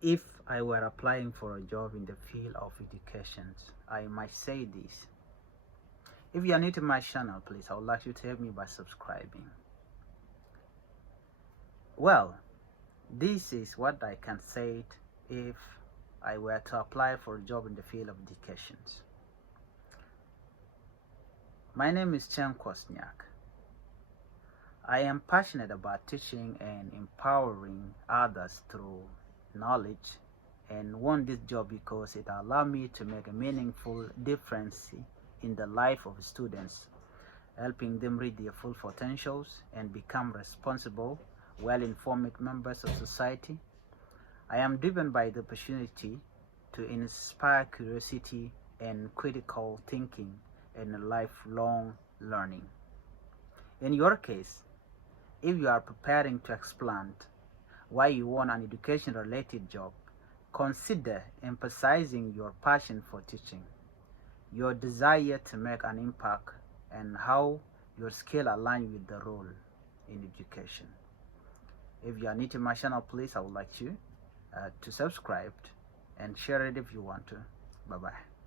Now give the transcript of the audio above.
If I were applying for a job in the field of education, I might say this. If you are new to my channel, please, I would like you to help me by subscribing. Well, this is what I can say if I were to apply for a job in the field of education. My name is Chen Kwasniak. I am passionate about teaching and empowering others through knowledge and want this job because it allows me to make a meaningful difference in the life of students, helping them reach their full potentials and become responsible, well-informed members of society. I am driven by the opportunity to inspire curiosity and critical thinking and lifelong learning. In your case, if you are preparing to explain why you want an education-related job, consider emphasizing your passion for teaching, your desire to make an impact, and how your skill align with the role in education. If you are new to my channel, please, I would like you to subscribe and share it if you want to. Bye-bye.